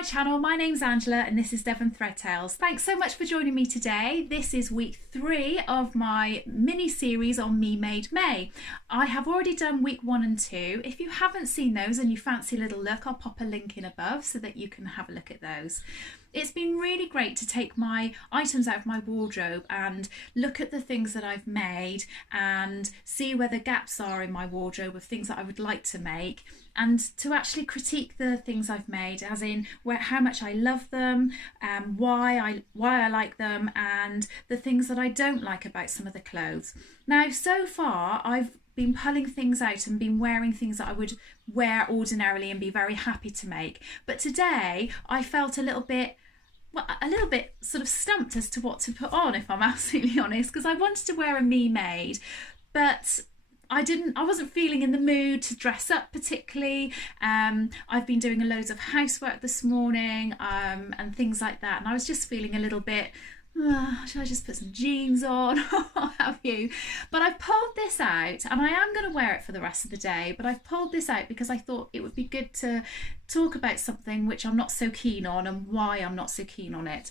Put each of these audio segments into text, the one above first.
my channel. My name's Angela and this is Devon Threadtails. Thanks so much for joining me today. This is week 3 of my mini series on Me Made May. I have already done week 1 and 2. If you haven't seen those and you fancy a little look, I'll pop a link in above so that you can have a look at those. It's been really great to take my items out of my wardrobe and look at the things that I've made and see where the gaps are in my wardrobe of things that I would like to make, and to actually critique the things I've made, as in how much I love them, why I like them, and the things that I don't like about some of the clothes. Now, so far I've been pulling things out and been wearing things that I would wear ordinarily and be very happy to make. But today I felt a little bit sort of stumped as to what to put on, if I'm absolutely honest, because I wanted to wear a Me Made, but I wasn't feeling in the mood to dress up particularly. I've been doing loads of housework this morning and things like that, and I was just feeling a little bit, should I just put some jeans on or what have you? But I've pulled this out and I am going to wear it for the rest of the day, but I've pulled this out because I thought it would be good to talk about something which I'm not so keen on and why I'm not so keen on it.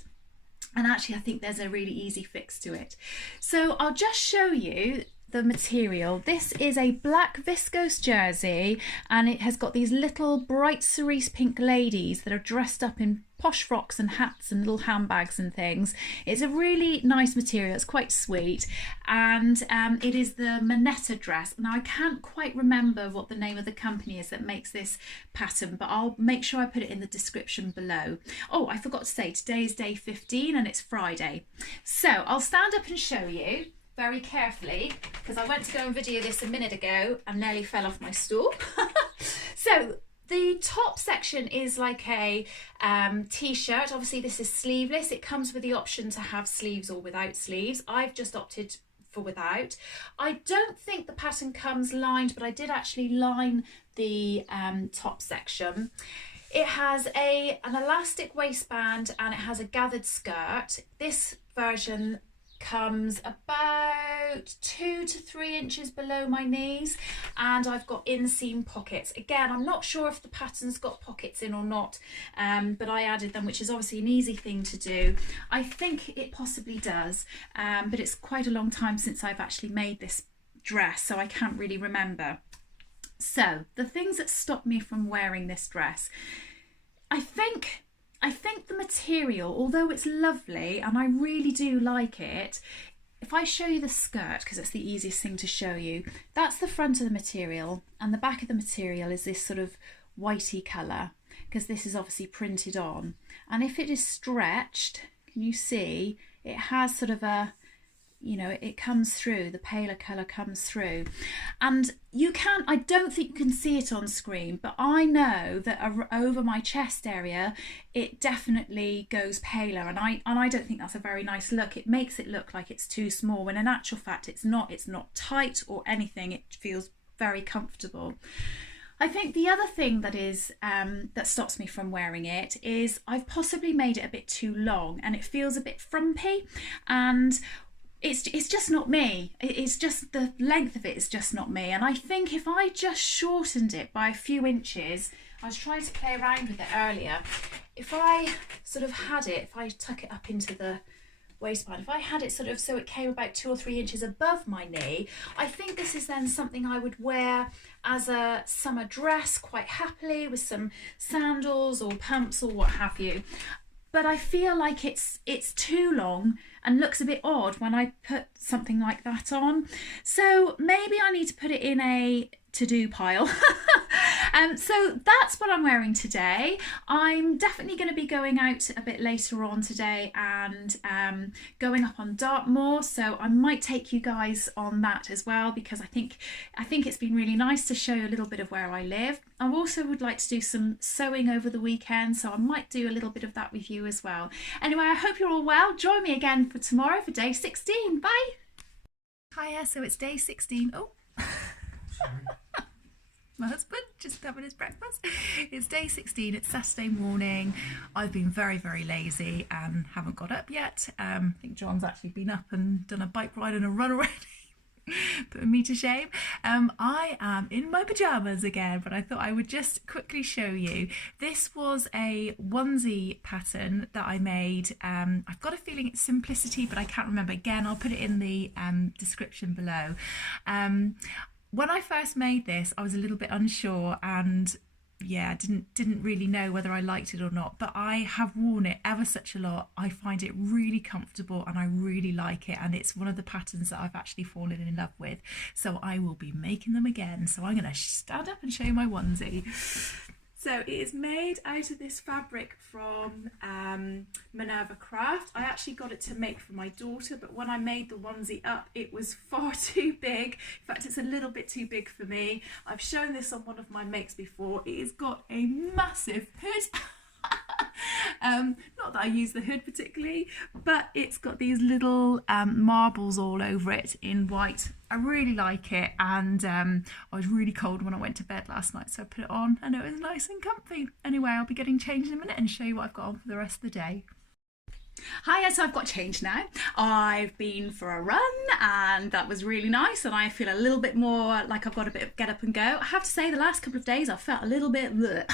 And actually I think there's a really easy fix to it. So I'll just show you the material. This is a black viscose jersey and it has got these little bright cerise pink ladies that are dressed up in posh frocks and hats and little handbags and things. It's a really nice material, it's quite sweet, and it is the Monetta dress. Now I can't quite remember what the name of the company is that makes this pattern, but I'll make sure I put it in the description below. Oh, I forgot to say, today is day 15 and it's Friday. So I'll stand up and show you very carefully, because I went to go and video this a minute ago and nearly fell off my stool. So the top section is like a t-shirt. Obviously this is sleeveless. It comes with the option to have sleeves or without sleeves. I've just opted for without. I don't think the pattern comes lined, but I did actually line the top section. It has an elastic waistband and it has a gathered skirt. This version comes about 2 to 3 inches below my knees, and I've got inseam pockets. Again, I'm not sure if the pattern's got pockets in or not, but I added them, which is obviously an easy thing to do. I think it possibly does, but it's quite a long time since I've actually made this dress, so I can't really remember. So the things that stop me from wearing this dress, I think the material, although it's lovely and I really do like it, if I show you the skirt, because it's the easiest thing to show you, that's the front of the material, and the back of the material is this sort of whitey colour, because this is obviously printed on. And if it is stretched, can you see, it has sort of a, you know, it comes through, the paler colour comes through. And I don't think you can see it on screen, but I know that over my chest area it definitely goes paler, and I don't think that's a very nice look. It makes it look like it's too small, when in actual fact it's not tight or anything. It feels very comfortable. I think the other thing that is that stops me from wearing it is I've possibly made it a bit too long and it feels a bit frumpy, and it's just not me. It's just the length of it is just not me. And I think if I just shortened it by a few inches, I was trying to play around with it earlier, if I sort of had it, if I tuck it up into the waistband, if I had it sort of so it came about 2 or 3 inches above my knee, I think this is then something I would wear as a summer dress quite happily with some sandals or pumps or what have you. But I feel like it's too long and looks a bit odd when I put something like that on. So maybe I need to put it in a to-do pile. So that's what I'm wearing today. I'm definitely going to be going out a bit later on today and going up on Dartmoor, so I might take you guys on that as well, because I think it's been really nice to show you a little bit of where I live. I also would like to do some sewing over the weekend, so I might do a little bit of that with you as well. Anyway, I hope you're all well. Join me again for tomorrow for day 16. Bye. Hiya, so it's day 16. Oh. My husband just having his breakfast. It's day 16, it's Saturday morning. I've been very, very lazy and haven't got up yet. I think John's actually been up and done a bike ride and a run already. putting me to shame. I am in my pajamas again, but I thought I would just quickly show you. This was a onesie pattern that I made. I've got a feeling it's Simplicity, but I can't remember. Again, I'll put it in the description below. When I first made this, I was a little bit unsure and yeah, didn't really know whether I liked it or not, but I have worn it ever such a lot. I find it really comfortable and I really like it, and it's one of the patterns that I've actually fallen in love with, so I will be making them again. So I'm going to stand up and show you my onesie. So it is made out of this fabric from Minerva Craft. I actually got it to make for my daughter, but when I made the onesie up, it was far too big. In fact, it's a little bit too big for me. I've shown this on one of my makes before. It has got a massive hood. Not that I use the hood particularly, but it's got these little marbles all over it in white. I really like it, and I was really cold when I went to bed last night, so I put it on and it was nice and comfy. Anyway, I'll be getting changed in a minute and show you what I've got on for the rest of the day. Hiya, so I've got changed now. I've been for a run and that was really nice, and I feel a little bit more like I've got a bit of get up and go. I have to say the last couple of days I've felt a little bit bleh.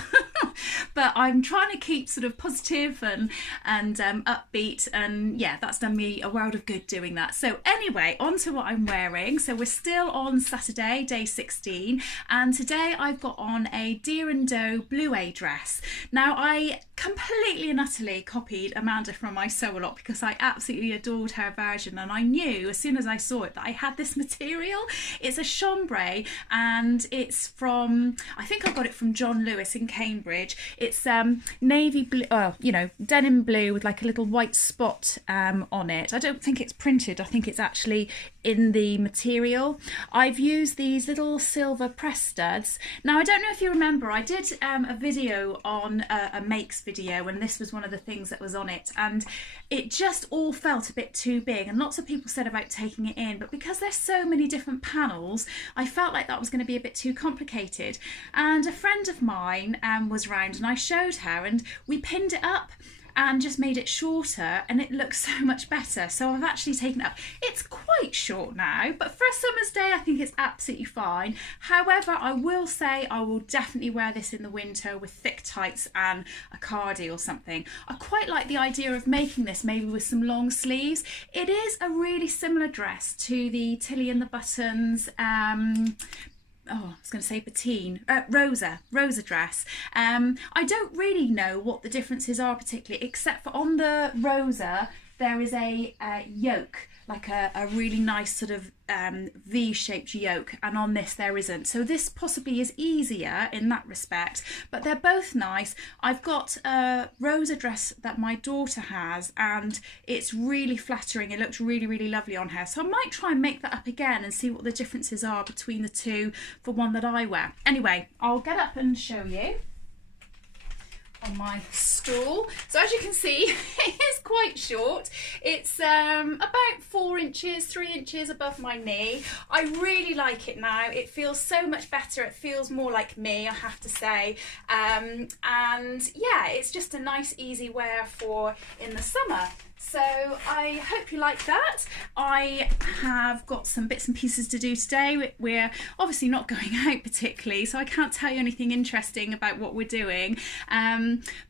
But I'm trying to keep sort of positive and upbeat, and yeah, that's done me a world of good doing that. So anyway, on to what I'm wearing. So we're still on Saturday, day 16, and today I've got on a Deer and Doe Bleuet dress. Now I completely and utterly copied Amanda from my Sew A Lot because I absolutely adored her version, and I knew as soon as I saw it that I had this material. It's a chambray and it's from, I think I got it from John Lewis in Cambridge. It's navy blue, you know, denim blue with like a little white spot on it. I don't think it's printed, I think it's actually in the material. I've used these little silver press studs. Now I don't know if you remember, I did a video on a makes video, and this was one of the things that was on it, and it just all felt a bit too big, and lots of people said about taking it in, but because there's so many different panels, I felt like that was going to be a bit too complicated. And a friend of mine was round and I showed her, and we pinned it up and just made it shorter, and it looks so much better. So I've actually taken it up. It's quite short now, but for a summer's day I think it's absolutely fine. However, I will say I will definitely wear this in the winter with thick tights and a cardi or something. I quite like the idea of making this maybe with some long sleeves. It is a really similar dress to the Tilly and the Buttons I was going to say Bettine, Rosa dress. I don't really know what the differences are particularly, except for on the Rosa there is a yoke, like a really nice sort of V-shaped yoke, and on this there isn't. So this possibly is easier in that respect, but they're both nice. I've got a Rosa dress that my daughter has, and it's really flattering. It looks really, really lovely on her. So I might try and make that up again and see what the differences are between the two for one that I wear. Anyway, I'll get up and show you on my stool. So as you can see, it is quite short. It's about 4 inches, 3 inches above my knee. I really like it now. It feels so much better. It feels more like me, I have to say. And yeah, it's just a nice easy wear for in the summer. So I hope you like that. I have got some bits and pieces to do today. We're obviously not going out particularly, so I can't tell you anything interesting about what we're doing.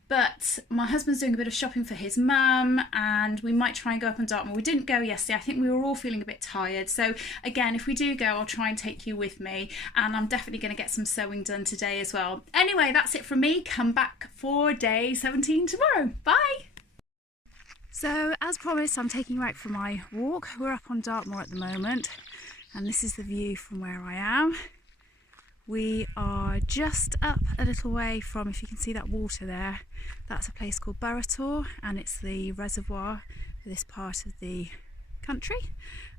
But my husband's doing a bit of shopping for his mum, and we might try and go up on Dartmoor. We didn't go yesterday. I think we were all feeling a bit tired. So again, if we do go, I'll try and take you with me, and I'm definitely going to get some sewing done today as well. Anyway, that's it from me. Come back for day 17 tomorrow. Bye. So as promised, I'm taking you out for my walk. We're up on Dartmoor at the moment, and this is the view from where I am. We are just up a little way from, if you can see that water there, that's a place called Bleuet, and it's the reservoir for this part of the country.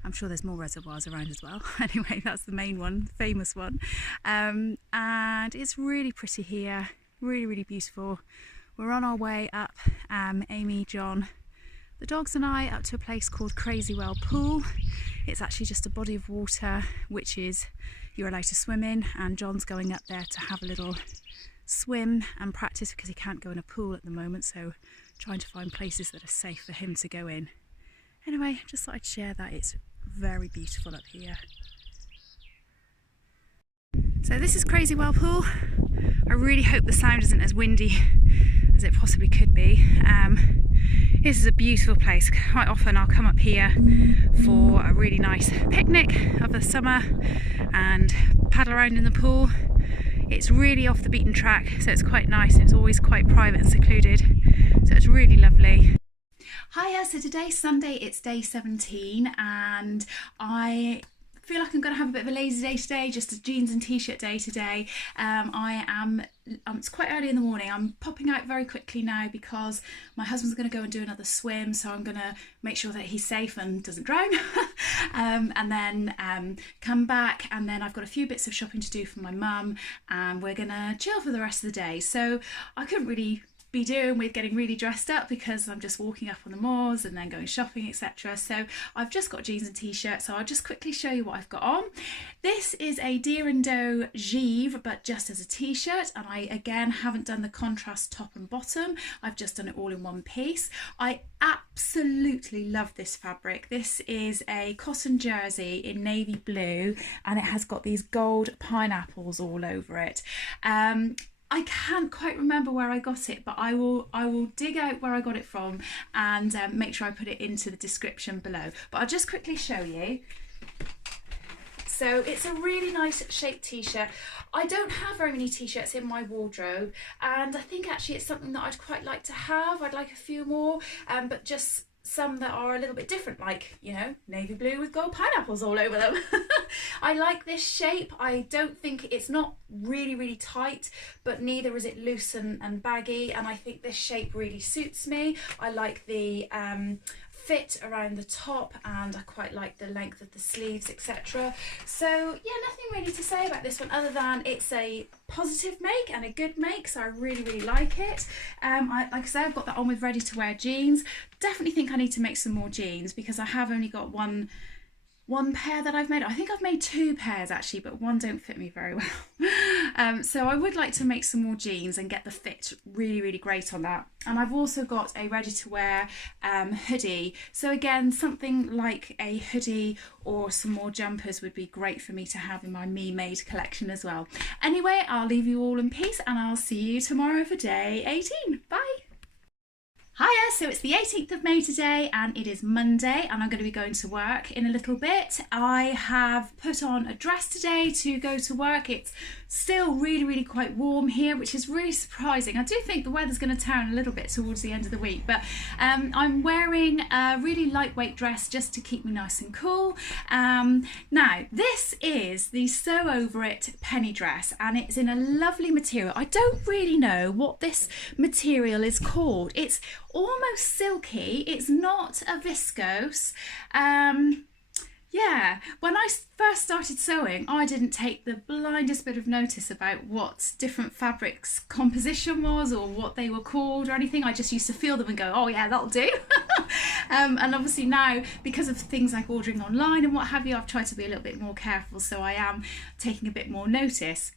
I'm sure there's more reservoirs around as well. Anyway, that's the main one, the famous one. And it's really pretty here, really, really beautiful. We're on our way up, Amy, John, the dogs and I, up to a place called Crazywell Pool. It's actually just a body of water which is you're allowed to swim in, and John's going up there to have a little swim and practice because he can't go in a pool at the moment, so trying to find places that are safe for him to go in. Anyway, just thought I'd share that. It's very beautiful up here. So this is Crazy Well Pool. I really hope the sound isn't as windy as it possibly could be. This is a beautiful place. Quite often I'll come up here for a really nice picnic of the summer and paddle around in the pool. It's really off the beaten track, so it's quite nice, and it's always quite private and secluded, so it's really lovely. Hiya, so today's Sunday, it's day 17, and I feel like I'm going to have a bit of a lazy day today, just a jeans and t-shirt day today. It's quite early in the morning. I'm popping out very quickly now because my husband's going to go and do another swim, so I'm going to make sure that he's safe and doesn't drown. And then come back, and then I've got a few bits of shopping to do for my mum, and we're going to chill for the rest of the day. So I couldn't really be doing with getting really dressed up because I'm just walking up on the moors and then going shopping, etc. So I've just got jeans and t-shirt, so I'll just quickly show you what I've got on. This is a Deer and Doe Givre, but just as a t-shirt, and I again haven't done the contrast top and bottom. I've just done it all in one piece. I absolutely love this fabric. This is a cotton jersey in navy blue, and it has got these gold pineapples all over it. I can't quite remember where I got it, but I will dig out where I got it from and make sure I put it into the description below. But I'll just quickly show you. So it's a really nice shaped t-shirt. I don't have very many t-shirts in my wardrobe, and I think actually it's something that I'd quite like to have. I'd like a few more, but just some that are a little bit different, like, you know, navy blue with gold pineapples all over them. I like this shape. I don't think it's not really tight, but neither is it loose and baggy, and I think this shape really suits me. I like the fit around the top, and I quite like the length of the sleeves, etc. So yeah, nothing really to say about this one other than it's a positive make and a good make, so I really like it. Like I say, I've got that on with ready to wear jeans. Definitely think I need to make some more jeans because I have only got one pair that I've made. I think I've made two pairs actually, but one don't fit me very well. So I would like to make some more jeans and get the fit really great on that. And I've also got a ready to wear hoodie. So again, something like a hoodie or some more jumpers would be great for me to have in my Me Made collection as well. Anyway, I'll leave you all in peace, and I'll see you tomorrow for day 18. Bye. Hiya, so it's the 18th of May today, and it is Monday, and I'm going to be going to work in a little bit. I have put on a dress today to go to work. It's still really quite warm here, which is really surprising. I do think the weather's going to turn a little bit towards the end of the week, but I'm wearing a really lightweight dress just to keep me nice and cool. Now, this is the Sew Over It penny dress, and it's in a lovely material. I don't really know what this material is called. It's almost silky. It's not a viscose. Yeah, when I first started sewing, I didn't take the blindest bit of notice about what different fabrics composition was or what they were called or anything. I just used to feel them and go, oh yeah, that'll do. And obviously now, because of things like ordering online and what have you, I've tried to be a little bit more careful, so I am taking a bit more notice.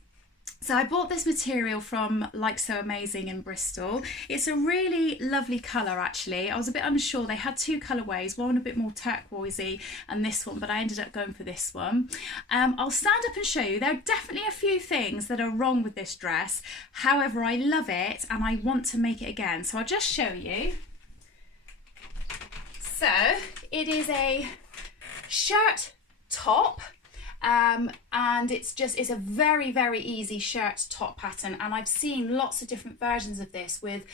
So I bought this material from Like So Amazing in Bristol. It's a really lovely colour actually. I was a bit unsure. They had two colourways, one a bit more turquoisey and this one, but I ended up going for this one. I'll stand up and show you. There are definitely a few things that are wrong with this dress. However, I love it and I want to make it again. So I'll just show you. So it is a shirt top. And it's a very easy shirt top pattern, and I've seen lots of different versions of this with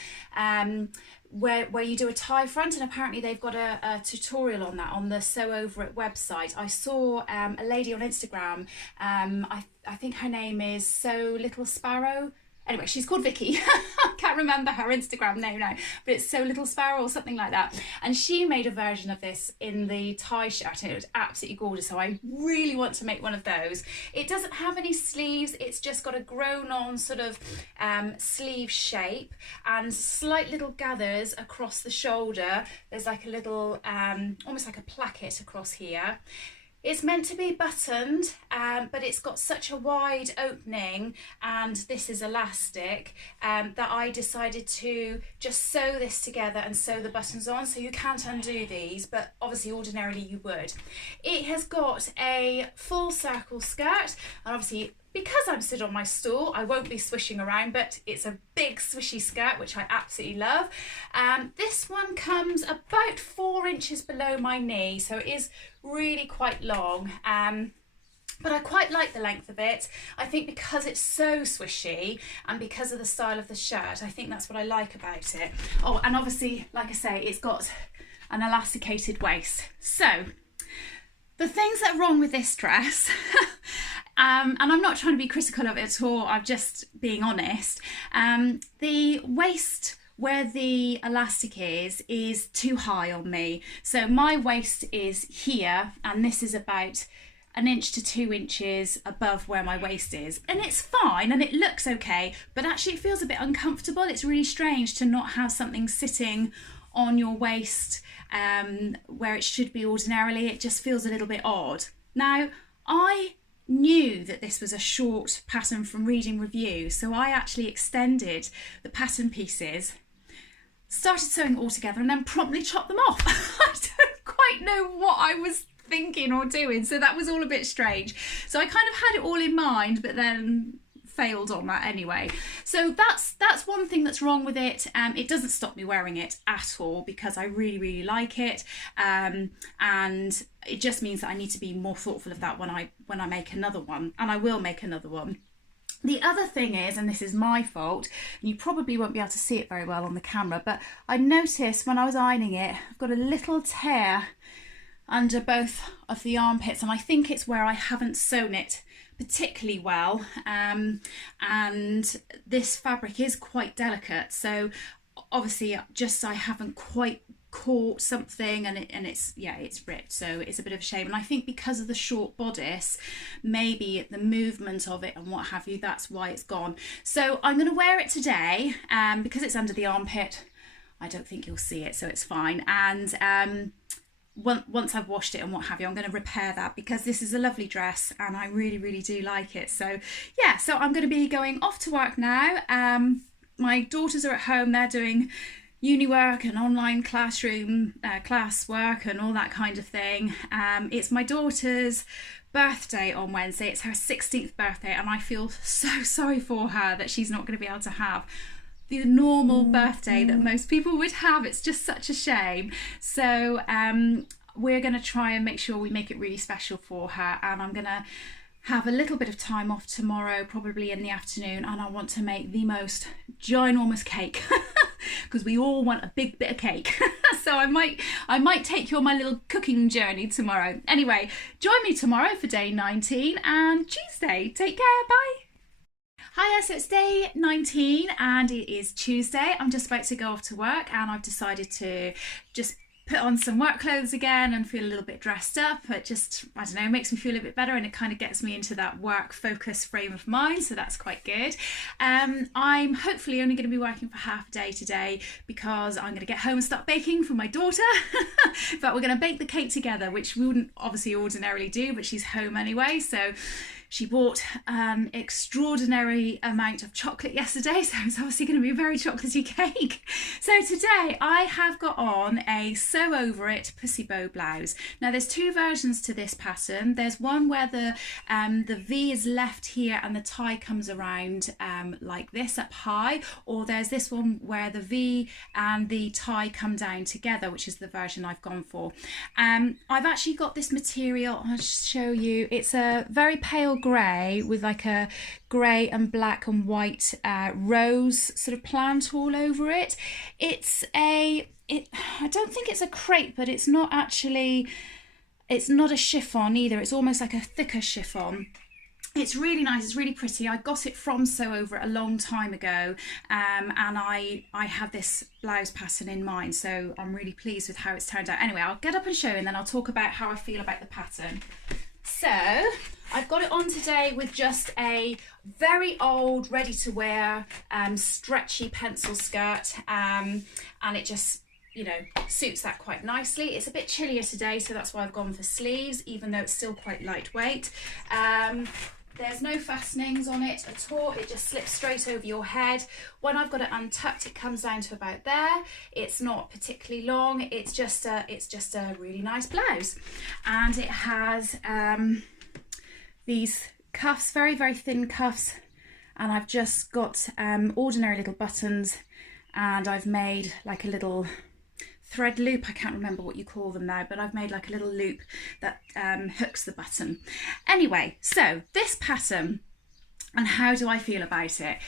where you do a tie front, and apparently they've got a tutorial on that on the Sew Over It website. I saw a lady on Instagram, I think her name is So Little Sparrow. Anyway, she's called Vicky. I can't remember her Instagram name now, but it's So Little Sparrow or something like that. And she made a version of this in the tie shirt, and it was absolutely gorgeous. So I really want to make one of those. It doesn't have any sleeves. It's just got a grown on sort of sleeve shape and slight little gathers across the shoulder. There's like a little, almost like a placket across here. It's meant to be buttoned, but it's got such a wide opening, and this is elastic, that I decided to just sew this together and sew the buttons on. So you can't undo these, but obviously ordinarily you would. It has got a full circle skirt, and obviously because I'm stood on my stool, I won't be swishing around, but it's a big swishy skirt, which I absolutely love. This one comes about 4 inches below my knee, so it is really quite long. But I quite like the length of it. I think because it's so swishy and because of the style of the shirt, I think that's what I like about it. Oh, and obviously, like I say, it's got an elasticated waist. So, the things that are wrong with this dress, and I'm not trying to be critical of it at all, I'm just being honest. The waist where the elastic is too high on me. So my waist is here, and this is about 1 inch to 2 inches above where my waist is. And it's fine and it looks okay, but actually it feels a bit uncomfortable. It's really strange to not have something sitting on your waist where it should be ordinarily. It just feels a little bit odd. Now, I knew that this was a short pattern from reading reviews, so I actually extended the pattern pieces, started sewing it all together, and then promptly chopped them off. I don't quite know what I was thinking or doing, so that was all a bit strange. So I kind of had it all in mind, but then failed on that anyway. So that's one thing that's wrong with it. It doesn't stop me wearing it at all because I really like it, and it just means that I need to be more thoughtful of that when I make another one, and I will make another one. The other thing is, and this is my fault, and you probably won't be able to see it very well on the camera, but I noticed when I was ironing it, I've got a little tear under both of the armpits, and I think it's where I haven't sewn it particularly well, and this fabric is quite delicate, so obviously just I haven't quite caught something, and it's ripped, so it's a bit of a shame. And I think because of the short bodice, maybe the movement of it and what have you, that's why it's gone. So I'm going to wear it today, because it's under the armpit. I don't think you'll see it, so it's fine. And once I've washed it and what have you, I'm going to repair that, because this is a lovely dress and I really do like it. So yeah, so I'm going to be going off to work now. My daughters are at home, they're doing uni work and online classroom class work and all that kind of thing. It's my daughter's birthday on Wednesday. It's her 16th birthday, and I feel so sorry for her that she's not going to be able to have the normal birthday that most people would have. It's just such a shame. So we're going to try and make sure we make it really special for her, and I'm going to have a little bit of time off tomorrow, probably in the afternoon, and I want to make the most ginormous cake because we all want a big bit of cake. So I might take you on my little cooking journey tomorrow. Anyway, join me tomorrow for day 19 and Tuesday. Take care, bye. Hiya, so it's day 19 and it is Tuesday. I'm just about to go off to work, and I've decided to just put on some work clothes again and feel a little bit dressed up. It just, I don't know, makes me feel a bit better, and it kind of gets me into that work focus frame of mind, so that's quite good. I'm hopefully only going to be working for half a day today because I'm going to get home and start baking for my daughter. But we're going to bake the cake together, which we wouldn't obviously ordinarily do, but she's home anyway, so she bought an extraordinary amount of chocolate yesterday, so it's obviously going to be a very chocolatey cake. So today I have got on a sew over it pussy bow blouse. Now there's two versions to this pattern. There's one where the V is left here and the tie comes around like this up high, or there's this one where the V and the tie come down together, which is the version I've gone for. I've actually got this material, I'll just show you. It's a very pale grey with like a grey and black and white rose sort of plant all over it. I don't think it's a crepe, but it's not actually, it's not a chiffon either. It's almost like a thicker chiffon. It's really nice, it's really pretty. I got it from Sew Over It a long time ago, and I have this blouse pattern in mind, so I'm really pleased with how it's turned out. Anyway, I'll get up and show you, and then I'll talk about how I feel about the pattern. So I've got it on today with just a very old, ready to wear, stretchy pencil skirt, and it just you know, suits that quite nicely. It's a bit chillier today, so that's why I've gone for sleeves, even though it's still quite lightweight. There's no fastenings on it at all. It just slips straight over your head. When I've got it untucked, it comes down to about there. It's not particularly long. It's just a really nice blouse, and it has these cuffs, very, very thin cuffs, and I've just got ordinary little buttons, and I've made like a little thread loop. I can't remember what you call them now, but I've made like a little loop that hooks the button. Anyway, so this pattern, and how do I feel about it?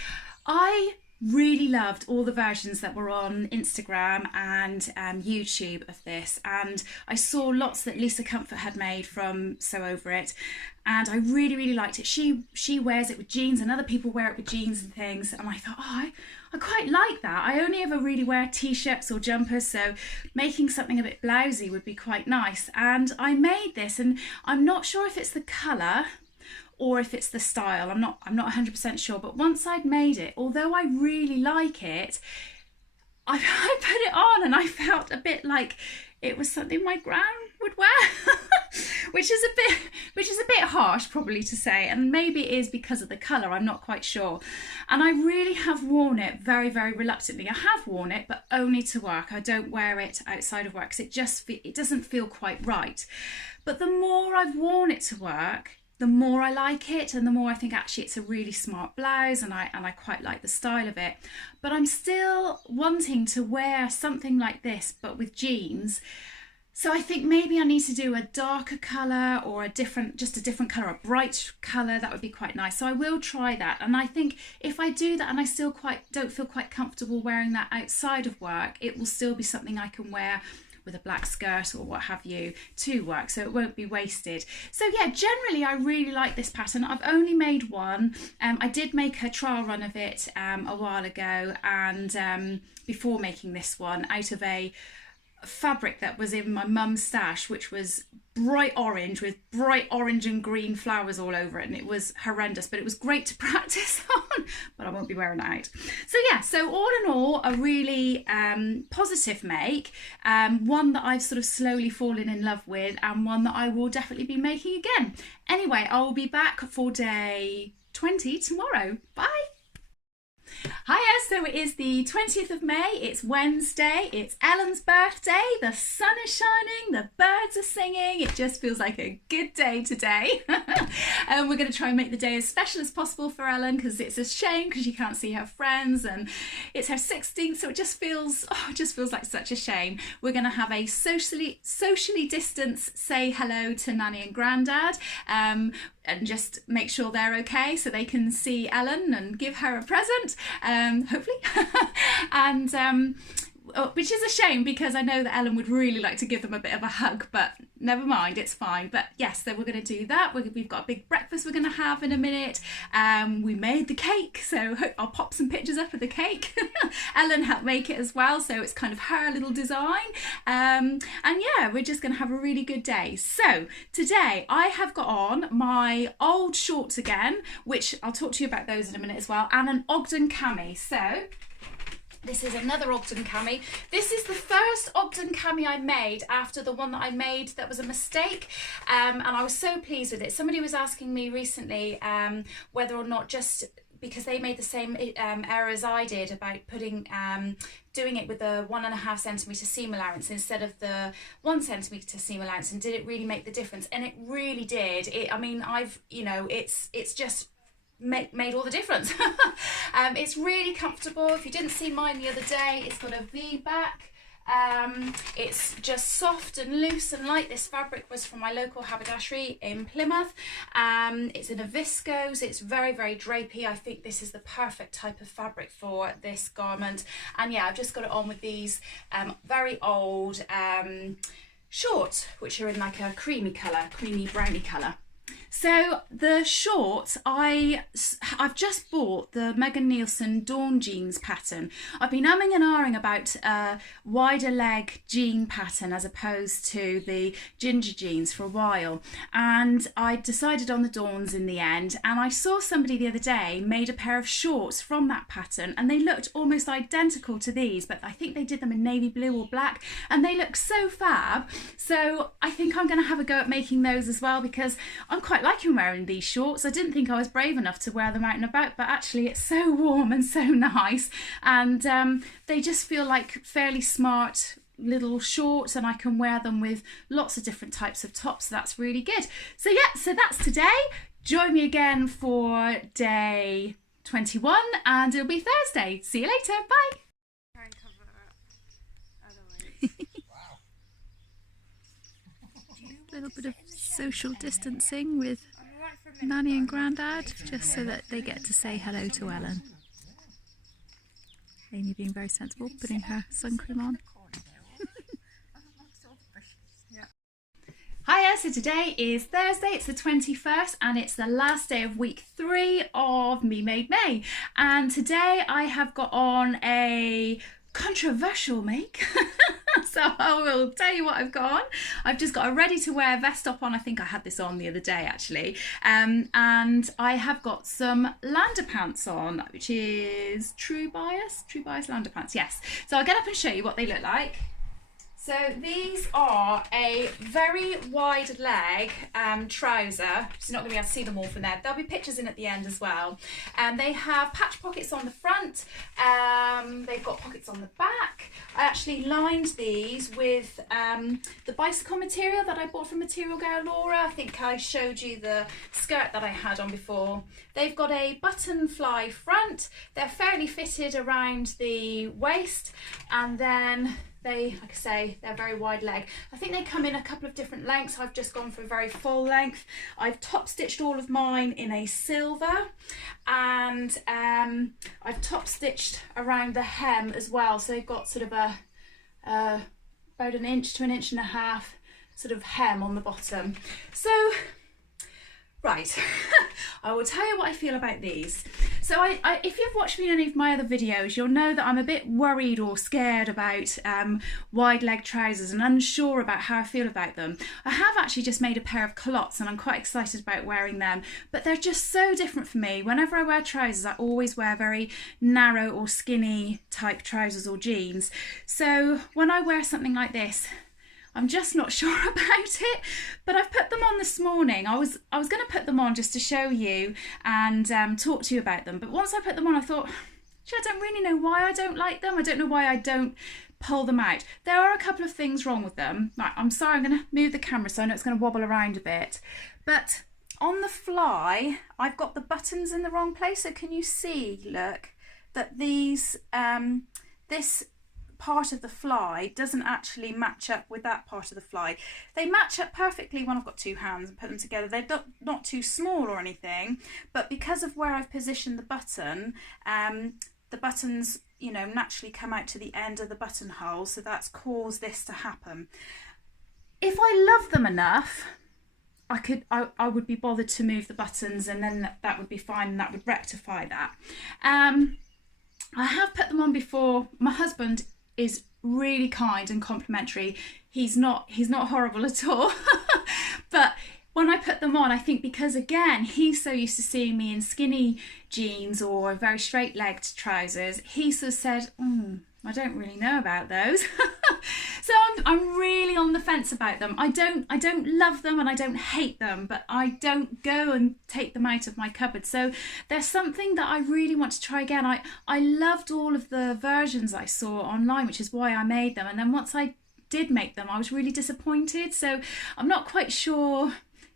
I really loved all the versions that were on Instagram and YouTube of this, and I saw lots that Lisa Comfort had made from Sew Over It, and I really, really liked it. She wears it with jeans, and other people wear it with jeans and things, and I thought, oh, I quite like that. I only ever really wear t-shirts or jumpers, so making something a bit blousy would be quite nice. And I made this, and I'm not sure if it's the colour or if it's the style. I'm not 100% sure, but once I'd made it, although I really like it, I put it on and I felt a bit like it was something my gran would wear, which is a bit harsh probably to say, and maybe it is because of the colour, I'm not quite sure. And I really have worn it very, very reluctantly. I have worn it, but only to work. I don't wear it outside of work because it doesn't feel quite right. But the more I've worn it to work, the more I like it, and the more I think actually it's a really smart blouse, and I quite like the style of it. But I'm still wanting to wear something like this but with jeans. So I think maybe I need to do a darker colour or just a different colour, a bright colour. That would be quite nice. So I will try that. And I think if I do that and I still don't feel quite comfortable wearing that outside of work, it will still be something I can wear with a black skirt or what have you to work, so it won't be wasted. So yeah, generally I really like this pattern. I've only made one. I did make a trial run of it a while ago, and before making this one, out of a fabric that was in my mum's stash, which was bright orange with bright orange and green flowers all over it, and it was horrendous, but it was great to practice on, but I won't be wearing it out. So yeah, so all in all, a really positive make, one that I've sort of slowly fallen in love with, and one that I will definitely be making again. Anyway, I will be back for day 20 tomorrow. Bye. Hiya, so it is the 20th of May, it's Wednesday, it's Ellen's birthday, the sun is shining, the birds are singing, it just feels like a good day today. We're going to try and make the day as special as possible for Ellen, because it's a shame because she can't see her friends, and it's her 16th, so it just feels like such a shame. We're going to have a socially distanced say hello to Nanny and Grandad, and just make sure they're okay so they can see Ellen and give her a present, hopefully. And which is a shame because I know that Ellen would really like to give them a bit of a hug, but never mind, it's fine. But yes, so we're going to do that. We've got a big breakfast we're going to have in a minute. We made the cake, so I'll pop some pictures up of the cake. Ellen helped make it as well, so it's kind of her little design. And yeah, we're just going to have a really good day. So today I have got on my old shorts again, which I'll talk to you about those in a minute as well, and an Ogden Cami. So this is another Ogden Cami. This is the first Ogden Cami I made after the one that I made that was a mistake, and I was so pleased with it. Somebody was asking me recently whether or not, just because they made the same error as I did about doing it with a 1.5 centimetre seam allowance instead of the 1 centimetre seam allowance, and did it really make the difference? And it really did. I mean, it's just made all the difference. It's really comfortable. If you didn't see mine the other day, it's got a V back. It's just soft and loose and light. This fabric was from my local haberdashery in Plymouth. It's in a viscose. It's very, very drapey. I think this is the perfect type of fabric for this garment. And yeah, I've just got it on with these very old shorts, which are in like a creamy colour, creamy browny colour. So the shorts, I've just bought the Megan Nielsen Dawn jeans pattern. I've been umming and ahhing about a wider leg jean pattern as opposed to the ginger jeans for a while, and I decided on the Dawns in the end. And I saw somebody the other day made a pair of shorts from that pattern, and they looked almost identical to these, but I think they did them in navy blue or black, and they look so fab. So I think I'm going to have a go at making those as well, because I'm quite liking wearing these shorts. I didn't think I was brave enough to wear them out and about, but actually it's so warm and so nice, and they just feel like fairly smart little shorts, and I can wear them with lots of different types of tops, so that's really good. So yeah, so that's today. Join me again for day 21, and it'll be Thursday. See you later. Bye. Try and cover it otherwise. A little bit of social distancing with Nanny and Grandad, just so that they get to say hello to Ellen. Amy being very sensible, putting her sun cream on. Hiya, so today is Thursday, it's the 21st, and it's the last day of week 3 of Me Made May. And today I have got on a controversial make. So I will tell you what I've got on. I've just got a ready to wear vest top on. I think I had this on the other day actually. And I have got some lander pants on, which is Truebias lander pants, yes. So I'll get up and show you what they look like. So these are a very wide leg trouser. Just not going to be able to see them all from there. There'll be pictures in at the end as well. They have patch pockets on the front. They've got pockets on the back. I actually lined these with the bicycle material that I bought from Material Girl Laura. I think I showed you the skirt that I had on before. They've got a button fly front. They're fairly fitted around the waist, and then they, like I say, they're very wide leg. I think they come in a couple of different lengths. I've just gone for a very full length. I've top stitched all of mine in a silver, and I've top stitched around the hem as well. So they've got sort of a about an inch to an inch and a half sort of hem on the bottom. So right, I will tell you what I feel about these. So if you've watched me in any of my other videos, you'll know that I'm a bit worried or scared about wide leg trousers and unsure about how I feel about them. I have actually just made a pair of culottes and I'm quite excited about wearing them, but they're just so different for me. Whenever I wear trousers, I always wear very narrow or skinny type trousers or jeans. So when I wear something like this, I'm just not sure about it, but I've put them on this morning. I was going to put them on just to show you and talk to you about them, but once I put them on I thought, I don't really know why I don't like them. I don't know why I don't pull them out. There are a couple of things wrong with them. Right, I'm sorry, I'm going to move the camera so I know it's going to wobble around a bit, but on the fly I've got the buttons in the wrong place. So can you see, look, that these this part of the fly doesn't actually match up with that part of the fly. They match up perfectly when I've got two hands and put them together. They're not too small or anything, but because of where I've positioned the buttons, you know, naturally come out to the end of the buttonhole, so that's caused this to happen. If I love them enough, I would be bothered to move the buttons, and then that would be fine, and that would rectify that. I have put them on before. My husband is really kind and complimentary. He's not horrible at all. But when I put them on, I think because again he's so used to seeing me in skinny jeans or very straight legged trousers, he sort of said, I don't really know about those. So I'm really on the fence about them. I don't love them and I don't hate them, but I don't go and take them out of my cupboard. So there's something that I really want to try again. I loved all of the versions I saw online, which is why I made them. And then once I did make them, I was really disappointed. So I'm not quite sure.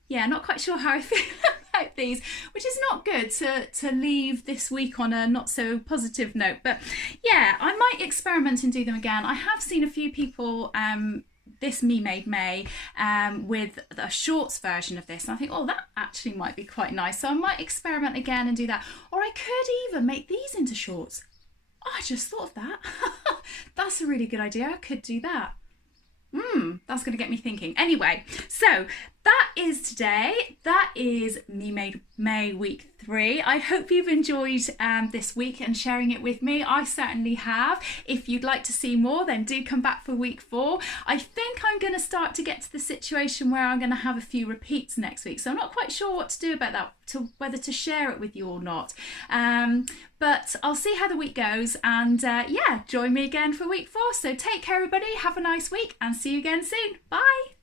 Yeah, not quite sure how I feel about these, which is not good to leave this week on a not so positive note. But yeah, I might experiment and do them again. I have seen a few people this Me Made May with a shorts version of this, and I think, oh, that actually might be quite nice. So I might experiment again and do that. Or I could even make these into shorts. Oh, I just thought of that. That's a really good idea. I could do that. That's going to get me thinking. Anyway, so that is today. That is memade May week 3. I hope you've enjoyed this week and sharing it with me. I certainly have. If you'd like to see more, then do come back for week 4. I think I'm going to start to get to the situation where I'm going to have a few repeats next week, so I'm not quite sure what to do about that, whether to share it with you or not. But I'll see how the week goes, and yeah, join me again for week 4. So take care everybody, have a nice week, and see you again soon. Bye.